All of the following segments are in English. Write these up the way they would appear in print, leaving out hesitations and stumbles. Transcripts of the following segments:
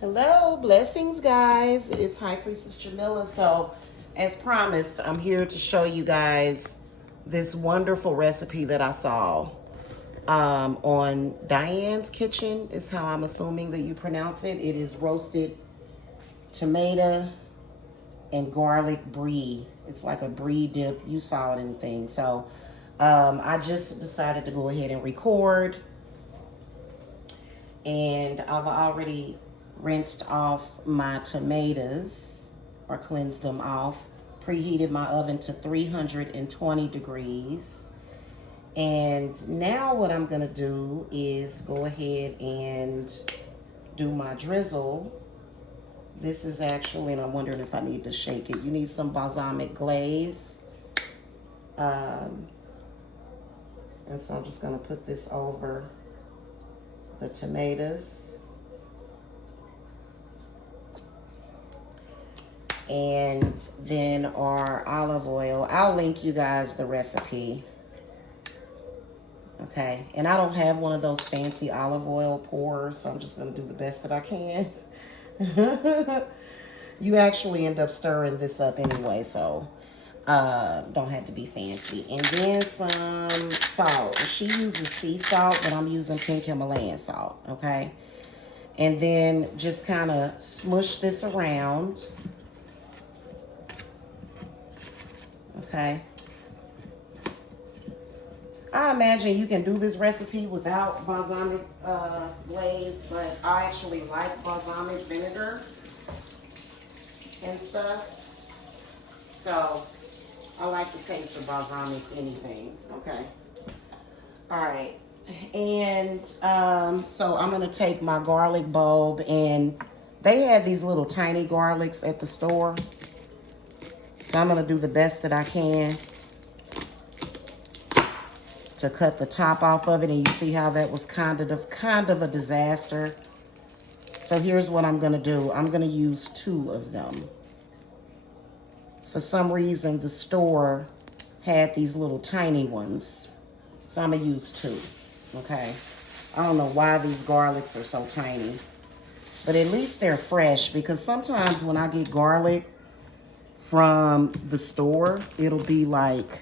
Hello, blessings, guys. It's High Priestess Jamila. So, as promised, I'm here to show you guys this wonderful recipe that I saw on Diane's Kitchen, is how I'm assuming that you pronounce it. It is roasted tomato and garlic brie. It's like a brie dip. You saw it in the thing. So, I just decided to go ahead and record, and I've already rinsed off my tomatoes or cleansed them off, preheated my oven to 320 degrees. And now what I'm gonna do is go ahead and do my drizzle. This is actually, and I'm wondering if I need to shake it. You need some balsamic glaze. And so I'm just gonna put this over the tomatoes. And then our olive oil. I'll link you guys the recipe. Okay, and I don't have one of those fancy olive oil pourers, so I'm just gonna do the best that I can. You actually end up stirring this up anyway, so don't have to be fancy. And then some salt. She uses sea salt, but I'm using pink Himalayan salt, okay? And then just kind of smush this around. Okay. I imagine you can do this recipe without balsamic glaze, but I actually like balsamic vinegar and stuff. So I like the taste of balsamic anything. Okay. All right. And so I'm going to take my garlic bulb, and they had these little tiny garlics at the store. So I'm going to do the best that I can to cut the top off of it. And you see how that was kind of a disaster. So here's what I'm going to do. I'm going to use 2 of them. For some reason, the store had these little tiny ones. So I'm going to use 2. Okay. I don't know why these garlics are so tiny. But at least they're fresh, because sometimes when I get garlic from the store, it'll be like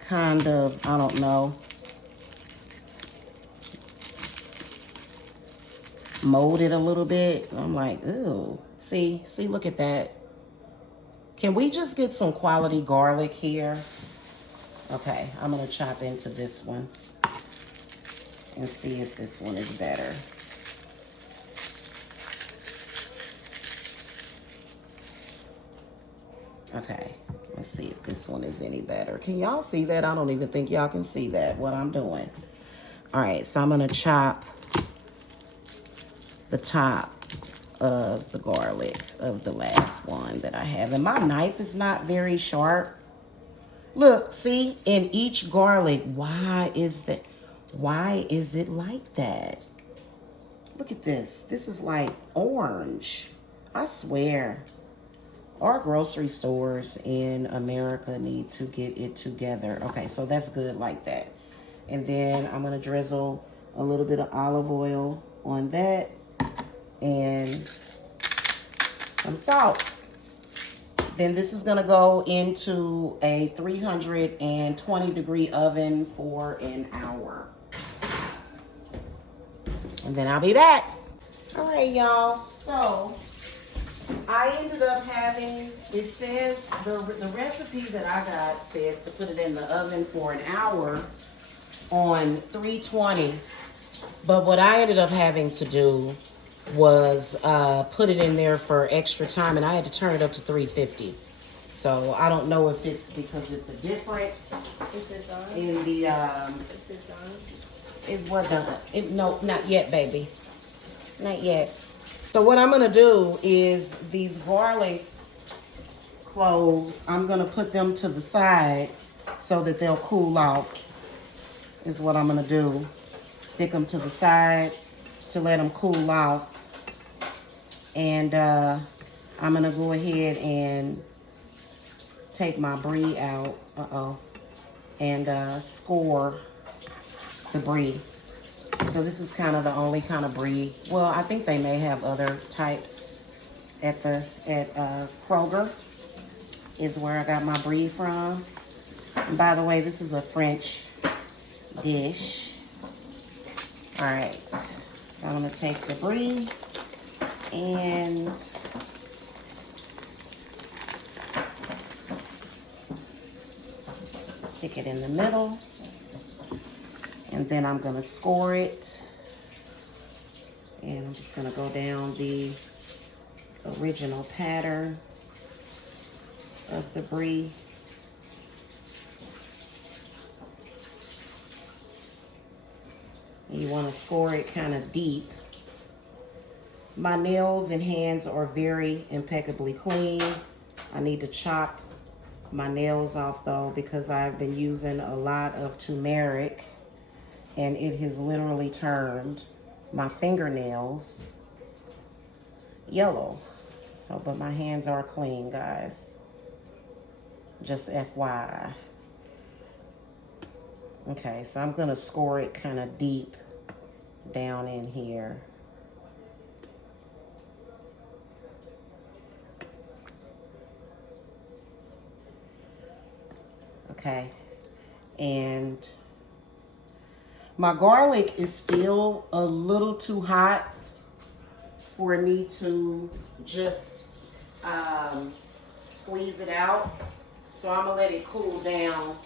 kind of, I don't know, molded a little bit. I'm like, ooh, see, look at that. Can we just get some quality garlic here? Okay, I'm gonna chop into this one and see if this one is better. Okay, let's see if this one is any better. Can y'all see that? I don't even think y'all can see that, what I'm doing. All right, so I'm gonna chop the top of the garlic of the last one that I have. And my knife is not very sharp. Look, see, in each garlic, why is it like that? Look at this. This is like orange. I swear. Our grocery stores in America need to get it together. Okay, so that's good like that. And then I'm going to drizzle a little bit of olive oil on that and some salt. Then this is going to go into a 320 degree oven for an hour. And then I'll be back. All right, y'all. So I ended up having, it says, the recipe that I got says to put it in the oven for an hour on 320. But what I ended up having to do was put it in there for extra time, and I had to turn it up to 350. So I don't know if it's because it's a difference in the, is what done? No, not yet, baby. Not yet. So what I'm going to do is these garlic cloves, I'm going to put them to the side so that they'll cool off, is what I'm going to do. Stick them to the side to let them cool off. And I'm going to go ahead and take my brie out. And score the brie. So this is kind of the only kind of Brie. Well, I think they may have other types at Kroger is where I got my Brie from. And by the way, this is a French dish. All right, so I'm gonna take the Brie and stick it in the middle. And then I'm gonna score it. And I'm just gonna go down the original pattern of the Brie. And you wanna score it kind of deep. My nails and hands are very impeccably clean. I need to chop my nails off though because I've been using a lot of turmeric and it has literally turned my fingernails yellow. So, but my hands are clean, guys. Just FYI. Okay, so I'm gonna score it kind of deep down in here. Okay, and my garlic is still a little too hot for me to just squeeze it out. So I'm gonna let it cool down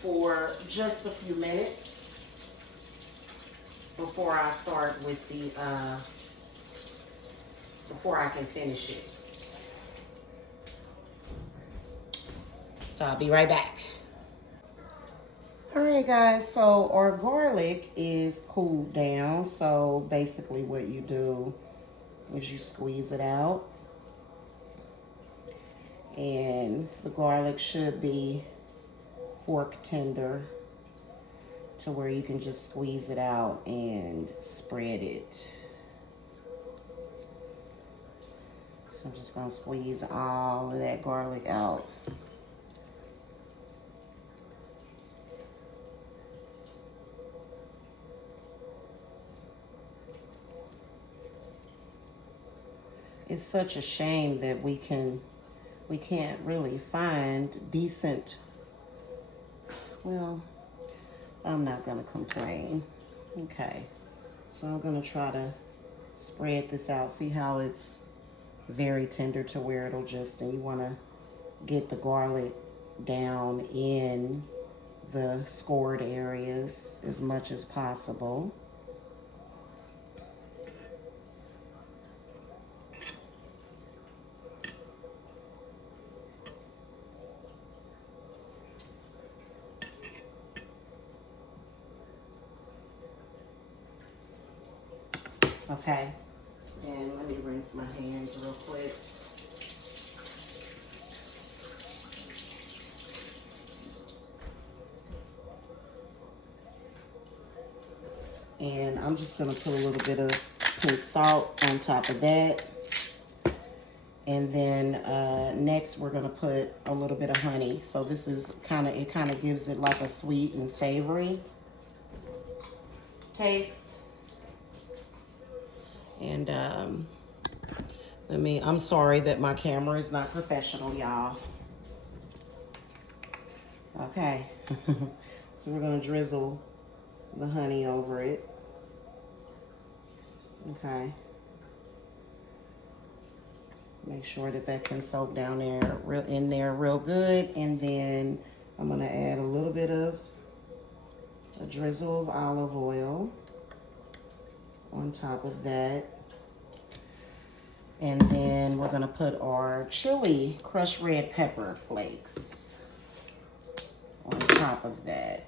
for just a few minutes before I start with the, before I can finish it. So I'll be right back. All right, guys, so our garlic is cooled down. So basically what you do is you squeeze it out. And the garlic should be fork tender to where you can just squeeze it out and spread it. So I'm just gonna squeeze all of that garlic out. It's such a shame that we can't really find decent, well, I'm not gonna complain. Okay, so I'm gonna try to spread this out. See how it's very tender to where it'll just, and you wanna get the garlic down in the scored areas as much as possible. Okay, and let me rinse my hands real quick. And I'm just gonna put a little bit of pink salt on top of that. And then next we're gonna put a little bit of honey. So this is it kind of gives it like a sweet and savory taste. And I'm sorry that my camera is not professional, y'all. Okay, so we're gonna drizzle the honey over it. Okay. Make sure that that can soak down there, in there real good. And then I'm gonna add a little bit of a drizzle of olive oil on top of that. And then we're gonna put our chili crushed red pepper flakes on top of that.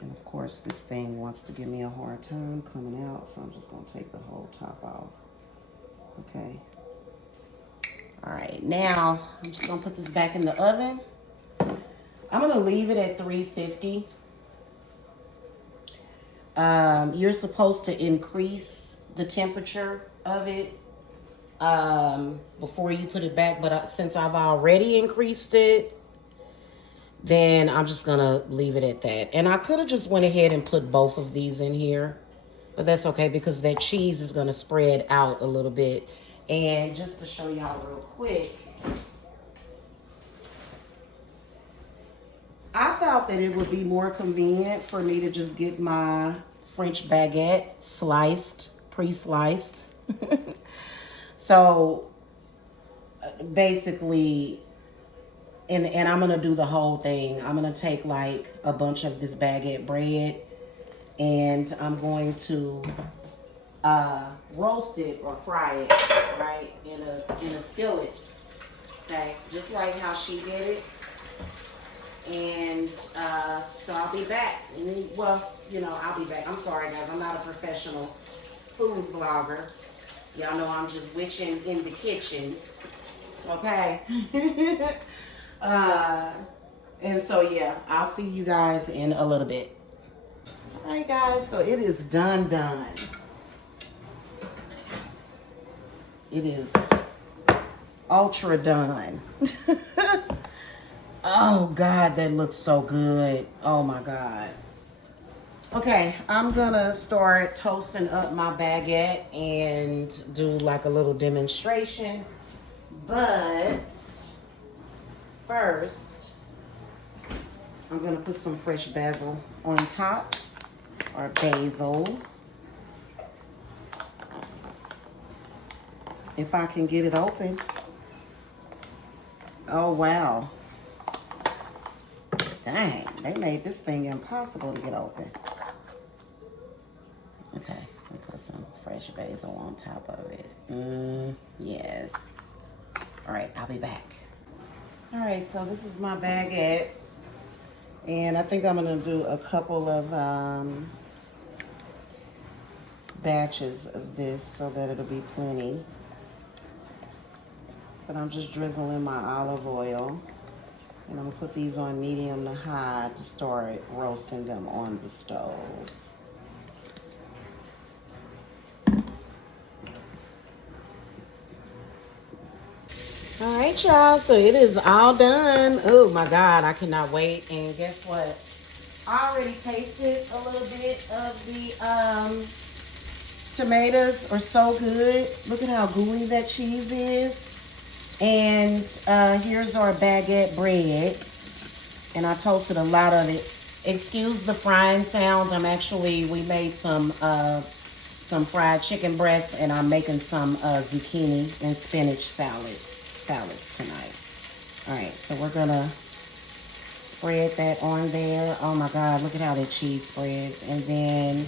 And of course, this thing wants to give me a hard time coming out, so I'm just gonna take the whole top off. Okay. All right, now I'm just gonna put this back in the oven. I'm gonna leave it at 350. You're supposed to increase the temperature of it before you put it back, but since I've already increased it, then I'm just gonna leave it at that. And I could have just went ahead and put both of these in here, but that's okay because that cheese is gonna spread out a little bit. And just to show y'all real quick, I thought that it would be more convenient for me to just get my French baguette sliced, pre-sliced. So basically, and I'm gonna do the whole thing. I'm gonna take like a bunch of this baguette bread and I'm going to roast it or fry it, right, in a skillet. Okay, just like how she did it. And so I'll be back. Well, you know, I'll be back. I'm sorry, guys. I'm not a professional food vlogger. Y'all know I'm just witching in the kitchen. Okay. And so, yeah, I'll see you guys in a little bit. All right, guys. So it is done. It is ultra done. Oh, God, that looks so good. Oh, my God. Okay, I'm going to start toasting up my baguette and do like a little demonstration. But first, I'm going to put some fresh basil on top, or basil. If I can get it open. Oh, wow. Dang, they made this thing impossible to get open. Okay, let me put some fresh basil on top of it. Yes. All right, I'll be back. All right, so this is my baguette. And I think I'm gonna do a couple of batches of this so that it'll be plenty. But I'm just drizzling my olive oil. And I'm gonna put these on medium to high to start roasting them on the stove. All right, y'all, so it is all done. Oh my God, I cannot wait. And guess what? I already tasted a little bit of the tomatoes are so good. Look at how gooey that cheese is. And here's our baguette bread. And I toasted a lot of it. Excuse the frying sounds. We made some fried chicken breasts, and I'm making some zucchini and spinach salads tonight. All right, so we're gonna spread that on there. Oh my God, look at how that cheese spreads. And then,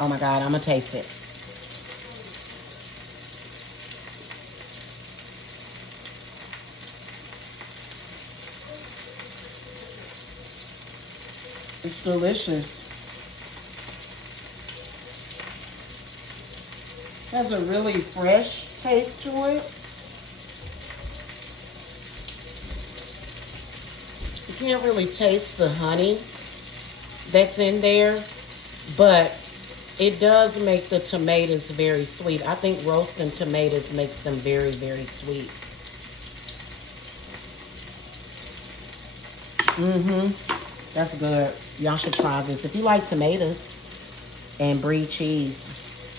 oh my God, I'm gonna taste it. It's delicious. It has a really fresh taste to it. You can't really taste the honey that's in there, but it does make the tomatoes very sweet. I think roasting tomatoes makes them very, very sweet. That's good. Y'all should try this. If you like tomatoes and Brie cheese.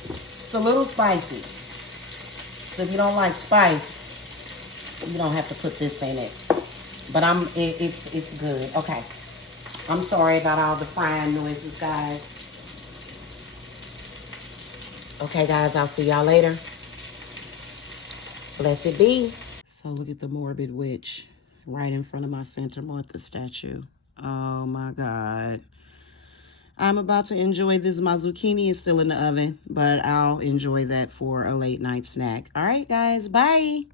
It's a little spicy. So if you don't like spice, you don't have to put this in it. But it's good. Okay. I'm sorry about all the frying noises, guys. Okay, guys, I'll see y'all later. Blessed be. So look at the morbid witch right in front of my Santa Martha statue. Oh my God. I'm about to enjoy this. My zucchini is still in the oven, but I'll enjoy that for a late night snack. All right, guys, bye.